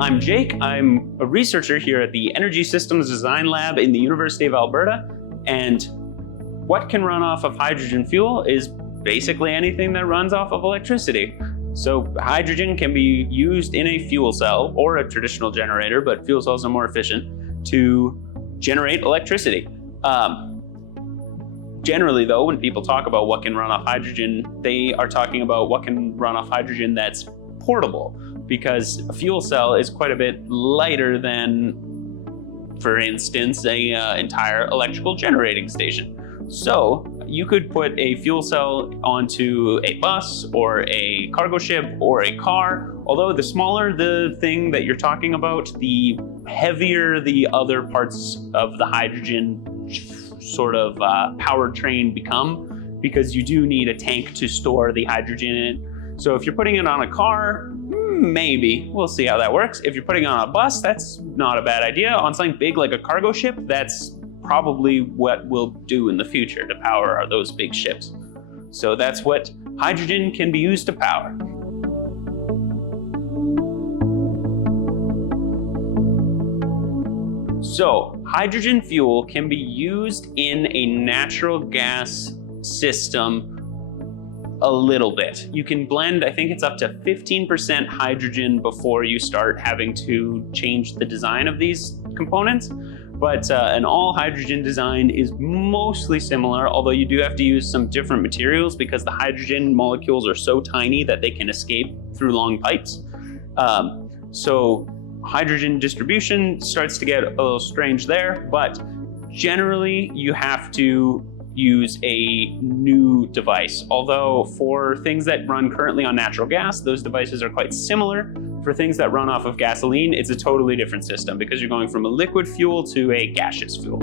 I'm Jake. I'm a researcher here at the Energy Systems Design Lab in the University of Alberta. And what can run off of hydrogen fuel is basically anything that runs off of electricity. So hydrogen can be used in a fuel cell or a traditional generator, but fuel cells are more efficient to generate electricity. Generally though, when people talk about what can run off hydrogen, they are talking about what can run off hydrogen that's portable, because a fuel cell is quite a bit lighter than, for instance, a entire electrical generating station. So you could put a fuel cell onto a bus or a cargo ship or a car. Although the smaller the thing that you're talking about, the heavier the other parts of the hydrogen sort of powertrain become, because you do need a tank to store the hydrogen in. So if you're putting it on a car, maybe. We'll see how that works. If you're putting it on a bus, that's not a bad idea. On something big like a cargo ship, that's probably what we'll do in the future to power those big ships. So that's what hydrogen can be used to power. So hydrogen fuel can be used in a natural gas system a little bit. You can blend, I think it's up to 15% hydrogen before you start having to change the design of these components. But an all hydrogen design is mostly similar, although you do have to use some different materials because the hydrogen molecules are so tiny that they can escape through long pipes. So hydrogen distribution starts to get a little strange there, but generally you have to use a new device. Although for things that run currently on natural gas, those devices are quite similar. For things that run off of gasoline, it's a totally different system because you're going from a liquid fuel to a gaseous fuel.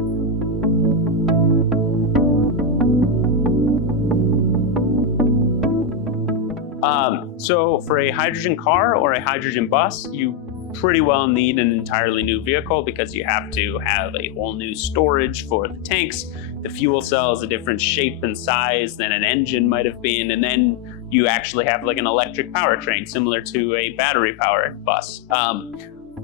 So for a hydrogen car or a hydrogen bus, you pretty well need an entirely new vehicle because you have to have a whole new storage for the tanks. The fuel cell is a different shape and size than an engine might have been, and then you actually have like an electric powertrain similar to a battery-powered bus.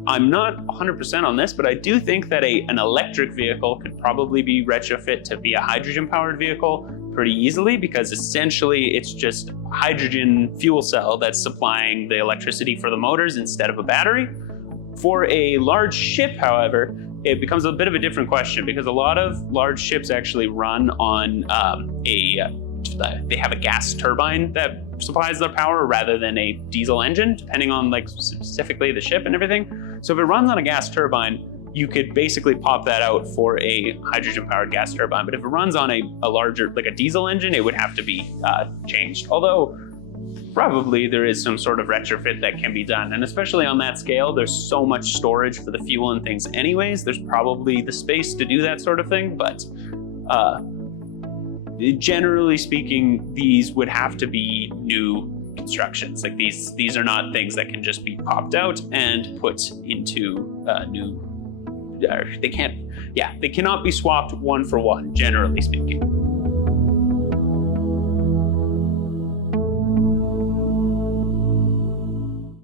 I'm not 100% on this, but I do think that an electric vehicle could probably be retrofit to be a hydrogen-powered vehicle pretty easily, because essentially it's just hydrogen fuel cell that's supplying the electricity for the motors instead of a battery. For a large ship, however, it becomes a bit of a different question because a lot of large ships actually run on they have a gas turbine that supplies their power rather than a diesel engine, depending on like specifically the ship and everything. So if it runs on a gas turbine, you could basically pop that out for a hydrogen-powered gas turbine. But if it runs on a larger, like a diesel engine, it would have to be changed. Although probably there is some sort of retrofit that can be done. And especially on that scale, there's so much storage for the fuel and things anyways, there's probably the space to do that sort of thing. But generally speaking, these would have to be new constructions. Like these are not things that can just be popped out and put into they cannot be swapped one for one, generally speaking.